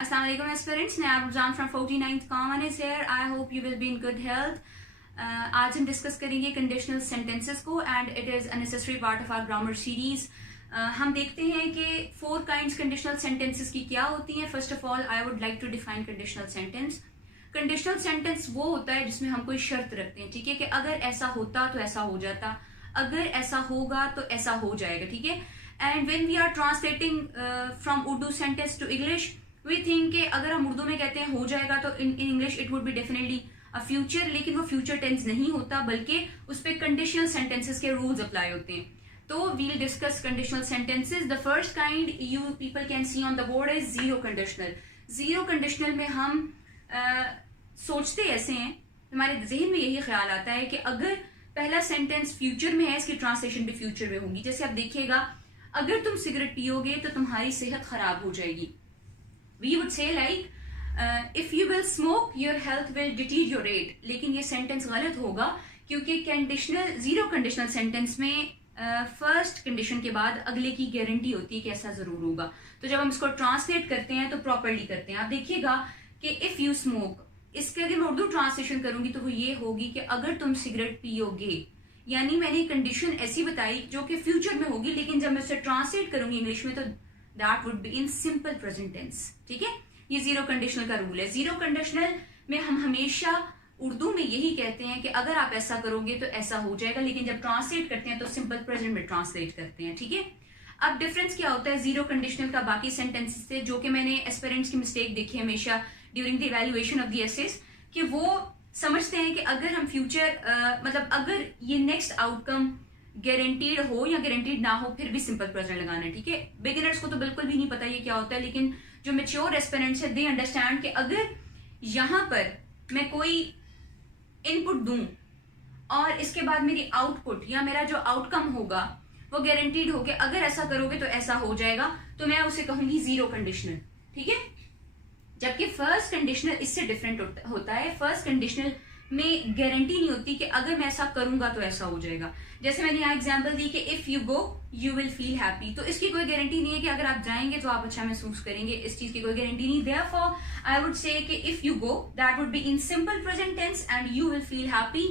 Assalamu alaikum aspirants, Nayab Ruzan from 49th Common is here. I hope you will be in good health. आज हम discuss करेंगे conditional sentences को and it is a necessary part of our grammar series. हम देखते हैं कि 4 kinds conditional sentences की क्या होती हैं. First of all I would like to define conditional sentence. Conditional sentence वो होता है जिसमें हम कोई शर्त रखते हैं, ठीक है, कि अगर ऐसा होता तो ऐसा हो जाता, अगर ऐसा होगा तो ऐसा हो जाएगा, ठीक है. And when we are translating from Urdu sentence to English, we think कि अगर हम उर्दू में कहते हैं हो जाएगा तो in English it would be definitely a future, लेकिन वो फ्यूचर टेंस नहीं होता बल्कि उस पर कंडीशनल सेंटेंसेस के रूल्स अप्लाई होते हैं. तो we'll discuss conditional sentences. The first kind you people can see on the board is zero conditional. Zero conditional में हम सोचते ऐसे हैं, हमारे जहन में यही ख्याल आता है कि अगर पहला सेंटेंस फ्यूचर में है, इसकी ट्रांसलेशन भी फ्यूचर में होगी. जैसे आप देखिएगा, अगर तुम सिगरेट पियोगे तो तुम्हारी सेहत खराब हो जाएगी. We would say like if you will smoke your health will deteriorate. लेकिन ये सेंटेंस गलत होगा क्योंकि कंडीशनल जीरो कंडीशनल सेंटेंस में फर्स्ट कंडीशन के बाद अगले की गारंटी होती है कि ऐसा जरूर होगा. तो जब हम इसको ट्रांसलेट करते हैं तो प्रॉपरली करते हैं. आप देखिएगा कि इफ यू स्मोक, इसके अगर मैं उर्दू ट्रांसलेशन करूंगी तो वो ये होगी कि अगर तुम सिगरेट पियोगे, यानी मैंने कंडीशन ऐसी बताई जो कि फ्यूचर में होगी, लेकिन जब मैं उसे ट्रांसलेट करूंगी इंग्लिश में तो that would be in simple present tense, ठीक है. ये जीरो कंडीशनल का रूल है. जीरो कंडीशनल में हम हमेशा उर्दू में यही कहते हैं कि अगर आप ऐसा करोगे तो ऐसा हो जाएगा, लेकिन जब ट्रांसलेट करते हैं तो सिंपल प्रेजेंट में ट्रांसलेट करते हैं, ठीक है. अब डिफरेंस क्या होता है जीरो कंडीशनल का बाकी सेंटेंसेस से, जो कि मैंने एस्पिरेंट्स की मिस्टेक देखी है हमेशा during the evaluation of the essays, कि वो समझते हैं कि अगर हम फ्यूचर मतलब अगर ये नेक्स्ट आउटकम गारंटीड हो या गारंटीड ना हो फिर भी सिंपल प्रेजेंट लगाना है, ठीक है. बिगिनर्स को तो बिल्कुल भी नहीं पता ये क्या होता है, लेकिन जो मेच्योर एस्पिरेंट्स है दे अंडरस्टैंड कि अगर यहां पर मैं कोई इनपुट दूं और इसके बाद मेरी आउटपुट या मेरा जो आउटकम होगा वो गारंटीड हो कि अगर ऐसा करोगे तो ऐसा हो जाएगा, तो मैं उसे कहूंगी जीरो कंडीशनल, ठीक है. जबकि फर्स्ट कंडीशनल इससे डिफरेंट होता है. फर्स्ट कंडीशनल में गारंटी नहीं होती कि अगर मैं ऐसा करूंगा तो ऐसा हो जाएगा. जैसे मैंने यहाँ एग्जांपल दी कि if you go you will feel happy, तो इसकी कोई गारंटी नहीं है कि अगर आप जाएंगे तो आप अच्छा महसूस करेंगे. इस चीज की कोई गारंटी नहीं. Therefore I would say that if you go that would be in simple present tense and you will feel happy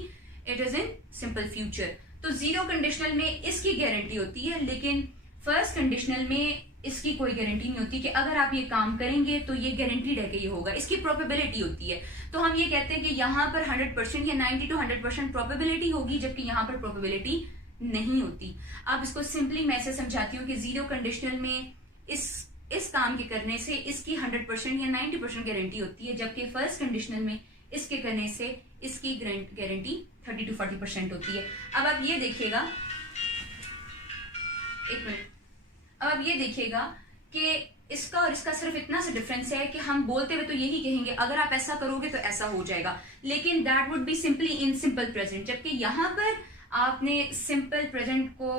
it is in simple future. तो जीरो कंडीशनल में इसकी गारंटी होती है, लेकिन फर्स्ट कंडीशनल में इसकी कोई गारंटी नहीं होती कि अगर आप ये काम करेंगे तो ये गारंटीड है कि ये होगा. इसकी प्रोबेबिलिटी होती है. तो हम ये कहते हैं कि यहाँ पर 100% या 90 to 100% प्रोबेबिलिटी होगी, जबकि यहाँ पर प्रोबेबिलिटी नहीं होती. अब इसको सिंपली मैं ऐसे समझाती हूँ कि जीरो कंडीशनल में इस काम के करने से इसकी 100% या 90% गारंटी होती है, जबकि फर्स्ट कंडीशनल में इसके करने से इसकी गारंटी 30 to 40% होती है. अब आप ये देखिएगा, एक मिनट, अब आप ये देखिएगा कि इसका और इसका सिर्फ इतना सा डिफरेंस है कि हम बोलते हुए तो यही कहेंगे अगर आप ऐसा करोगे तो ऐसा हो जाएगा, लेकिन that would be simply in simple present, जबकि यहाँ पर आपने सिंपल प्रेजेंट को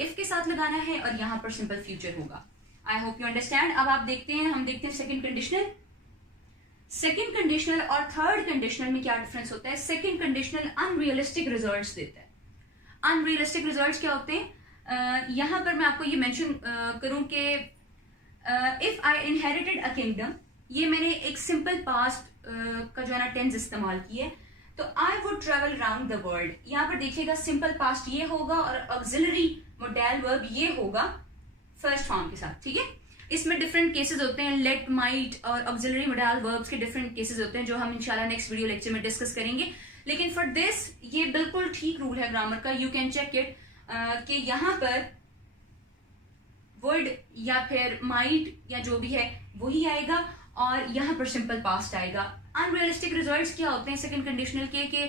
इफ के साथ लगाना है और यहाँ पर सिंपल फ्यूचर होगा. I hope you understand. अब आप देखते हैं, हम देखते हैं सेकेंड कंडीशनल. सेकेंड कंडीशनल और थर्ड कंडीशनल में क्या डिफरेंस होता है. सेकेंड कंडीशनल अनरियलिस्टिक रिजल्ट्स देता है. अनरियलिस्टिक रिजल्ट्स क्या होते हैं, यहाँ पर मैं आपको ये मेंशन करूं कि if I inherited a kingdom, ये मैंने एक सिंपल पास्ट का जो है ना टेंस इस्तेमाल किया है. तो I would travel around the world, यहाँ पर देखिएगा सिंपल पास्ट ये होगा और ऑक्सिलरी मोडेल वर्ब ये होगा फर्स्ट फॉर्म के साथ, ठीक है. इसमें डिफरेंट केसेस होते हैं, लेट, माइट और ऑक्सिलरी मोडेल वर्ब्स के डिफरेंट केसेस होते हैं जो हम इंशाल्लाह नेक्स्ट वीडियो लेक्चर में डिस्कस करेंगे. लेकिन फॉर दिस ये बिल्कुल ठीक रूल है ग्रामर का, यू कैन चेक इट, कि यहाँ पर वुड या फिर माइट या जो भी है वही आएगा और यहाँ पर सिंपल पास्ट आएगा. अनरियलिस्टिक रिजल्ट्स क्या होते हैं सेकंड कंडीशनल के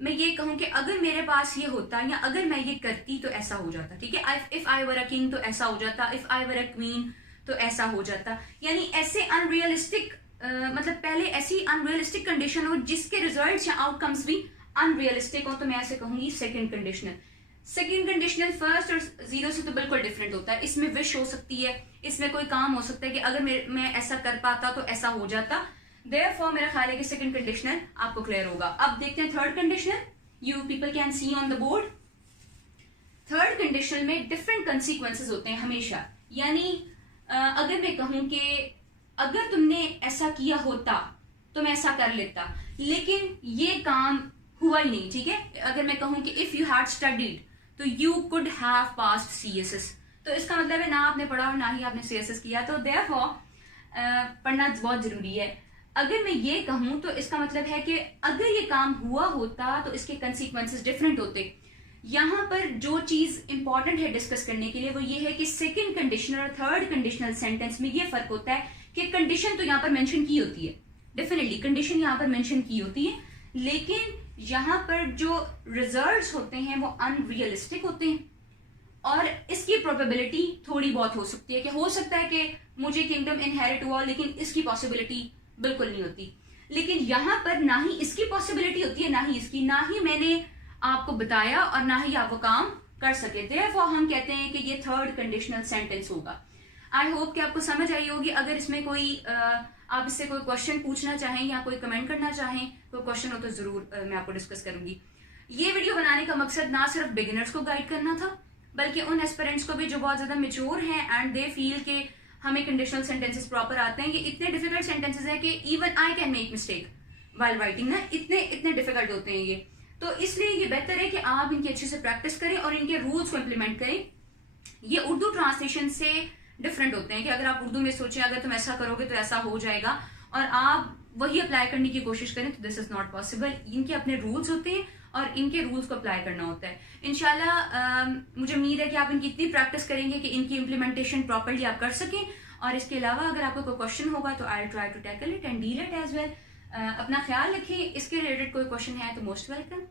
मैं ये कहूं कि अगर मेरे पास ये होता या अगर मैं ये करती तो ऐसा हो जाता, ठीक है. If I were a king तो ऐसा हो जाता, if I were a queen तो ऐसा हो जाता. यानी ऐसे अनरियलिस्टिक मतलब पहले ऐसी अनरियलिस्टिक कंडीशन हो जिसके रिजल्ट्स या आउटकम्स भी अनरियलिस्टिक हो, तो मैं ऐसे कहूंगी second conditional. Second conditional first और जीरो से तो बिल्कुल डिफरेंट होता है. इसमें विश हो सकती है, इसमें कोई काम हो सकता है कि अगर मैं ऐसा कर पाता तो ऐसा हो जाता. देयरफॉर मेरा ख्याल है कि सेकेंड कंडीशनल आपको क्लियर होगा. अब देखते हैं third conditional. You people can see on the board. Third conditional में डिफरेंट कंसिक्वेंसेस होते हैं हमेशा. यानी अगर मैं कहूं कि अगर तुमने ऐसा किया होता तो मैं ऐसा कर लेता, लेकिन ये काम हुआ ही नहीं, ठीक है। अगर मैं कहूं कि इफ यू हैड स्टडीड तो you could have passed CSS, तो इसका मतलब है ना आपने पढ़ा और ना ही आपने CSS किया, तो देयरफॉर पढ़ना बहुत जरूरी है। अगर मैं ये कहूं तो इसका मतलब है कि अगर ये काम हुआ होता तो इसके कंसिक्वेंसेस डिफरेंट होते। यहां पर जो चीज इंपॉर्टेंट है डिस्कस करने के लिए वो ये है कि सेकंड कंडीशनल और थर्ड कंडीशनल सेंटेंस में ये फर्क होता है कि कंडीशन तो यहां पर मेंशन की होती है, डेफिनेटली कंडीशन यहां पर मेंशन की होती है, लेकिन यहां पर जो रिजल्ट्स होते हैं वो अनरियलिस्टिक होते हैं और इसकी प्रोबेबिलिटी थोड़ी बहुत हो सकती है कि हो सकता है कि मुझे किंगडम इनहेरिट हुआ, लेकिन इसकी पॉसिबिलिटी बिल्कुल नहीं होती। लेकिन यहां पर ना ही इसकी पॉसिबिलिटी होती है ना ही इसकी, ना ही मैंने आपको बताया और ना ही आप वो काम कर सके थे, वो हम कहते हैं कि ये थर्ड कंडीशनल सेंटेंस होगा। आई होप कि आपको समझ आई होगी। अगर इसमें कोई आप इससे कोई क्वेश्चन पूछना चाहें या कोई कमेंट करना चाहें, कोई क्वेश्चन हो तो जरूर मैं आपको डिस्कस करूंगी। ये वीडियो बनाने का मकसद ना सिर्फ बिगिनर्स को गाइड करना था, बल्कि उन एस्पिरेंट्स को भी जो बहुत ज्यादा मेच्योर हैं एंड दे फील के हमें कंडीशनल सेंटेंसेस प्रॉपर आते हैं। ये इतने डिफिकल्ट सेंटेंसेस है कि even I can make mistake while writing ना, इतने डिफिकल्ट होते हैं ये। तो इसलिए ये बेहतर है कि आप इनकी अच्छे से प्रैक्टिस करें और इनके रूल्स को इम्प्लीमेंट करें। ये उर्दू ट्रांसलेशन से डिफरेंट होते हैं कि अगर आप उर्दू में सोचें अगर तुम ऐसा करोगे तो ऐसा हो जाएगा और आप वही अप्लाई करने की कोशिश करें तो दिस इज नॉट पॉसिबल। इनके अपने रूल्स होते हैं और इनके रूल्स को अप्लाई करना होता है। इंशाल्लाह मुझे उम्मीद है कि आप इनकी इतनी प्रैक्टिस करेंगे कि इनकी इम्प्लीमेंटेशन प्रॉपरली आप कर सकें। और इसके अलावा अगर आपको कोई क्वेश्चन होगा तो I try to tackle it and deal it as well. अपना ख्याल रखें। इसके रिलेटेड कोई क्वेश्चन है तो मोस्ट वेलकम।